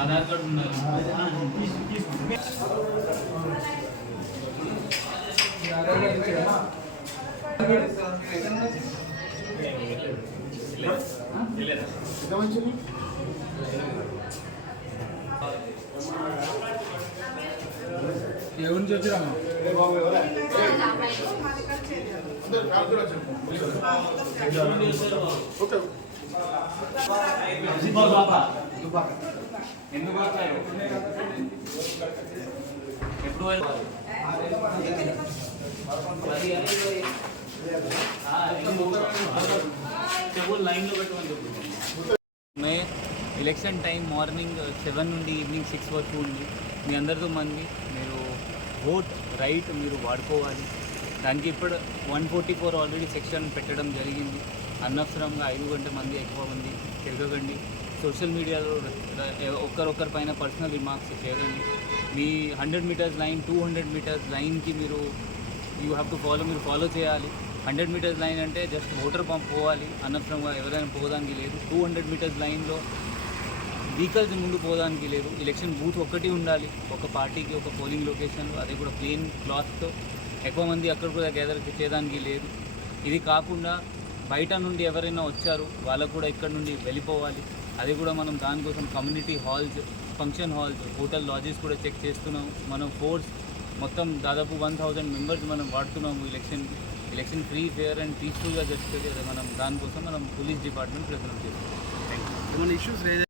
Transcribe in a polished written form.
Aadhaar card ఉండాలి. ఎవరి నుంచి వచ్చిరామా ఎప్పుడు లైన్లో పెట్టమని చెప్తున్నాను. మే ఎలక్షన్ టైం మార్నింగ్ 7 నుండి ఈవినింగ్ 6 వరకు ఉంది. మీ అందరితో మంది మీరు ఓట్ రైట్ మీరు వాడుకోవాలి. దానికి ఇప్పుడు 144 ఆల్రెడీ సెక్షన్ పెట్టడం జరిగింది. అనవసరంగా 5 గంటల మంది ఎక్కువ మంది తిరగకండి. సోషల్ మీడియాలో ఒక్కరొక్కరి పైన పర్సనల్ రిమార్క్స్ చేయకండి. మీ 100 మీటర్స్ లైన్ 200 మీటర్స్ లైన్కి మీరు మీరు ఫాలో చేయాలి. 100 మీటర్స్ లైన్ అంటే జస్ట్ ఓటర్ పంప్ పోవాలి, అనవసరంగా ఎవరైనా పోవడానికి లేదు. 200 మీటర్స్ లైన్లో వెహికల్స్ ముందు పోవడానికి లేదు. ఎలక్షన్ బూత్ ఒక్కటి ఉండాలి ఒక పార్టీకి, ఒక పోలింగ్ లొకేషన్లో, అది కూడా ప్లెయిన్ క్లాత్తో. ఎక్కువ మంది అక్కడ కూడా గ్యాదర్ చేయడానికి లేదు. ఇది కాకుండా బయట నుండి ఎవరైనా వచ్చారు వాళ్ళకు కూడా ఇక్కడ నుండి వెళ్ళిపోవాలి. అది కూడా మనం దానికోసం community halls, function halls, hotel lodges కూడా చెక్ చేస్తున్నాము. మనం ఫోర్స్ మొత్తం దాదాపు 1000 మెంబర్స్ మనం వాడుతున్నాము ఎలక్షన్ ఫ్రీ, ఫెయిర్ అండ్ పీస్ఫుల్గా జరుగుతుంది. మనం దానికోసం మనం పోలీస్ డిపార్ట్మెంట్ ప్రజెంట్ చేస్తున్నాం. Thank you.